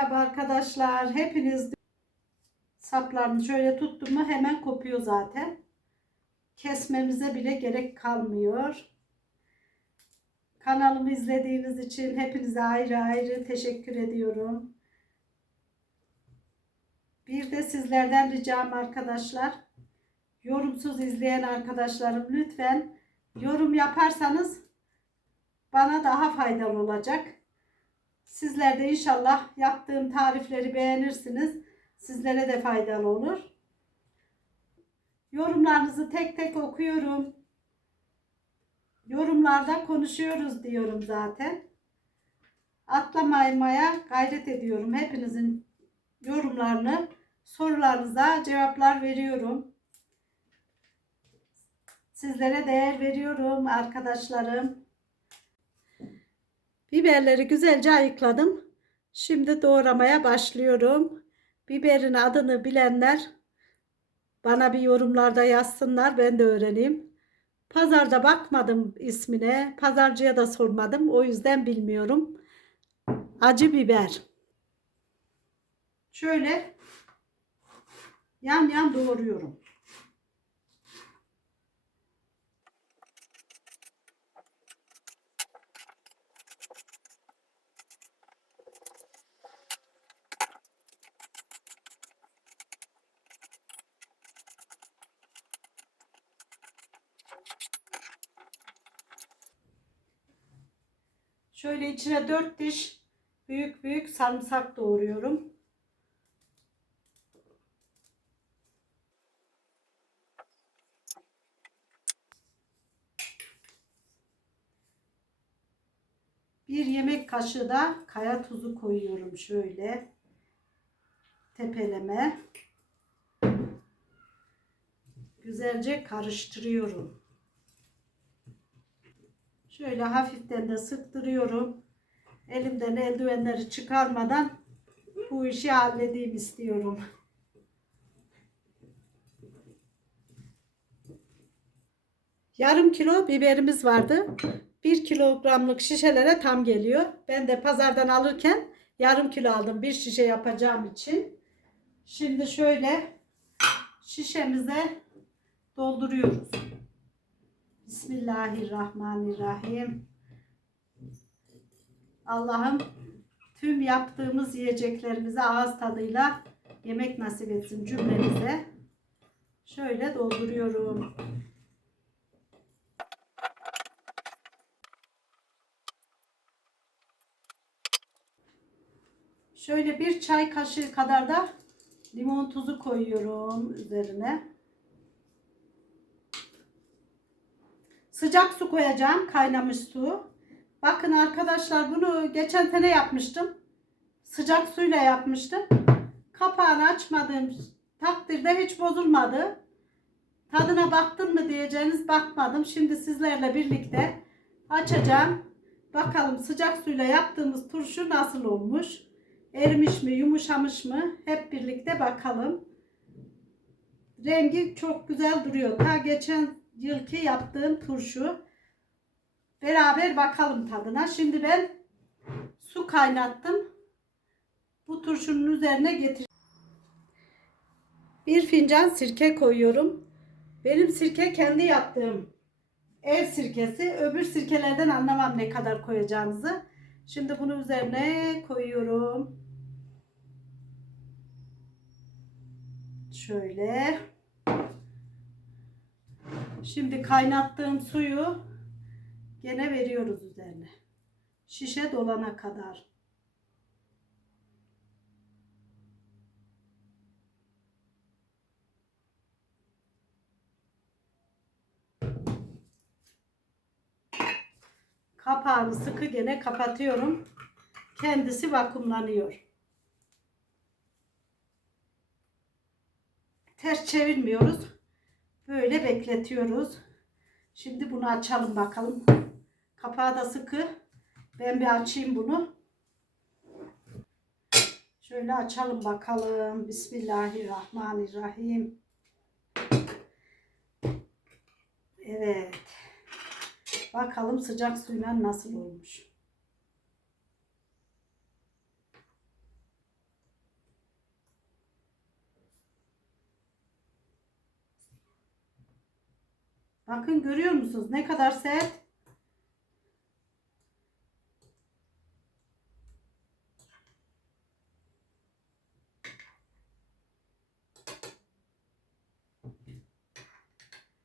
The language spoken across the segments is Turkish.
Merhaba arkadaşlar. Hepiniz saplarını şöyle tuttum mu hemen kopuyor zaten. Kesmemize bile gerek kalmıyor. Kanalımı izlediğiniz için hepinize ayrı ayrı teşekkür ediyorum. Bir de sizlerden ricam arkadaşlar. Yorumsuz izleyen arkadaşlarım lütfen yorum yaparsanız bana daha faydalı olacak. Sizler de inşallah yaptığım tarifleri beğenirsiniz. Sizlere de faydalı olur. Yorumlarınızı tek tek okuyorum. Yorumlarda konuşuyoruz diyorum zaten. Atlamaymaya gayret ediyorum. Hepinizin yorumlarını, sorularınıza cevaplar veriyorum. Sizlere değer veriyorum arkadaşlarım. Biberleri güzelce ayıkladım. Şimdi doğramaya başlıyorum. Biberin adını bilenler bana bir yorumlarda yazsınlar ben de öğreneyim. Pazarda bakmadım ismine. Pazarcıya da sormadım. O yüzden bilmiyorum. Acı biber. Şöyle yan yan doğruyorum. Şöyle içine dört diş büyük büyük sarımsak doğruyorum. Bir yemek kaşığı da kaya tuzu koyuyorum şöyle tepeleme. Güzelce karıştırıyorum. Şöyle hafiften de sıktırıyorum. Elimden eldivenleri çıkarmadan bu işi halledeyim istiyorum. Yarım kilo biberimiz vardı. 1 kilogramlık şişelere tam geliyor. Ben de pazardan alırken yarım kilo aldım. Bir şişe yapacağım için. Şimdi şöyle şişemize dolduruyoruz. Bismillahirrahmanirrahim. Allah'ım tüm yaptığımız yiyeceklerimize ağız tadıyla yemek nasip etsin cümlemize. Şöyle dolduruyorum. Şöyle bir çay kaşığı kadar da limon tuzu koyuyorum üzerine. Sıcak su koyacağım. Kaynamış su. Bakın arkadaşlar bunu geçen sene yapmıştım. Sıcak suyla yapmıştım. Kapağını açmadığım takdirde hiç bozulmadı. Tadına baktın mı diyeceğiniz bakmadım. Şimdi sizlerle birlikte açacağım. Bakalım sıcak suyla yaptığımız turşu nasıl olmuş? Erimiş mi, yumuşamış mı? Hep birlikte bakalım. Rengi çok güzel duruyor. Ta geçen yılki yaptığım turşu. Beraber bakalım tadına. Şimdi ben su kaynattım. Bu turşunun üzerine getir. Bir fincan sirke koyuyorum. Benim sirke kendi yaptığım ev sirkesi. Öbür sirkelerden anlamam ne kadar koyacağınızı. Şimdi bunu üzerine koyuyorum. Şöyle. Şimdi kaynattığım suyu gene veriyoruz üzerine. Şişe dolana kadar. Kapağını sıkı gene kapatıyorum. Kendisi vakumlanıyor. Ters çevirmiyoruz. Böyle bekletiyoruz. Şimdi bunu açalım bakalım. Kapağı da sıkı. Ben bir açayım bunu. Şöyle açalım bakalım. Bismillahirrahmanirrahim. Evet. Bakalım sıcak suyla nasıl olmuş. Bakın görüyor musunuz ne kadar sert?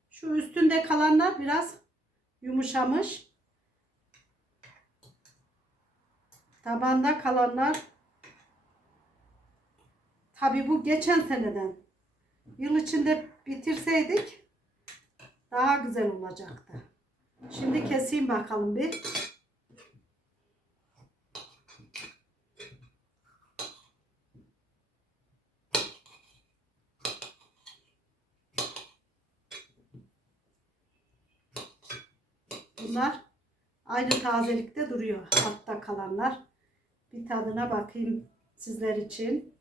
Şu üstünde kalanlar biraz yumuşamış. Tabanda kalanlar tabi bu geçen seneden yıl içinde bitirseydik daha güzel olacaktı. Şimdi keseyim bakalım bir. Bunlar aynı tazelikte duruyor. Altta kalanlar. Bir tadına bakayım sizler için.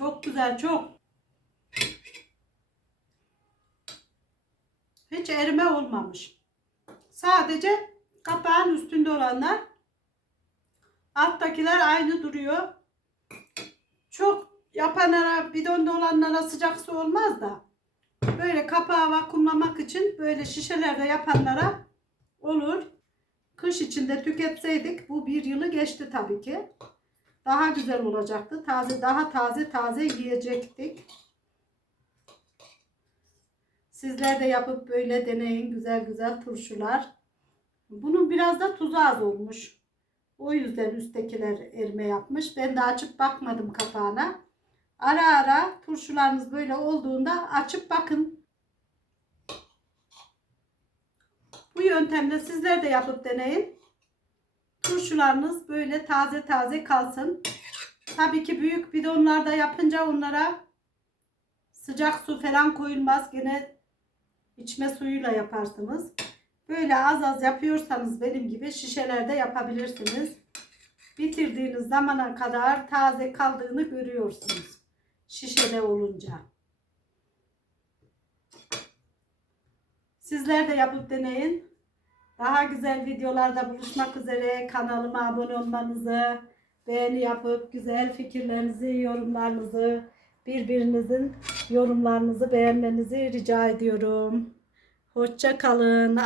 Çok güzel, çok. Hiç erime olmamış. Sadece kapağın üstünde olanlar alttakiler aynı duruyor. Çok yapanlara, bidonda olanlara sıcak su olmaz da böyle kapağı vakumlamak için böyle şişelerde yapanlara olur. Kış içinde tüketseydik bu bir yılı geçti tabii ki. Daha güzel olacaktı. Taze daha taze taze yiyecektik. Sizler de yapıp böyle deneyin güzel güzel turşular. Bunun biraz da tuzu az olmuş. O yüzden üsttekiler erime yapmış. Ben de açıp bakmadım kapağına. Ara ara turşularınız böyle olduğunda açıp bakın. Bu yöntemle sizler de yapıp deneyin. Turşularınız böyle taze taze kalsın. Tabii ki büyük bidonlarda yapınca onlara sıcak su falan koyulmaz. Gene içme suyuyla yaparsınız. Böyle az az yapıyorsanız benim gibi şişelerde yapabilirsiniz. Bitirdiğiniz zamana kadar taze kaldığını görüyorsunuz. Şişede olunca. Sizler de yapıp deneyin. Daha güzel videolarda buluşmak üzere kanalıma abone olmanızı, beğeni yapıp güzel fikirlerinizi, yorumlarınızı, birbirinizin yorumlarınızı beğenmenizi rica ediyorum. Hoşça kalın.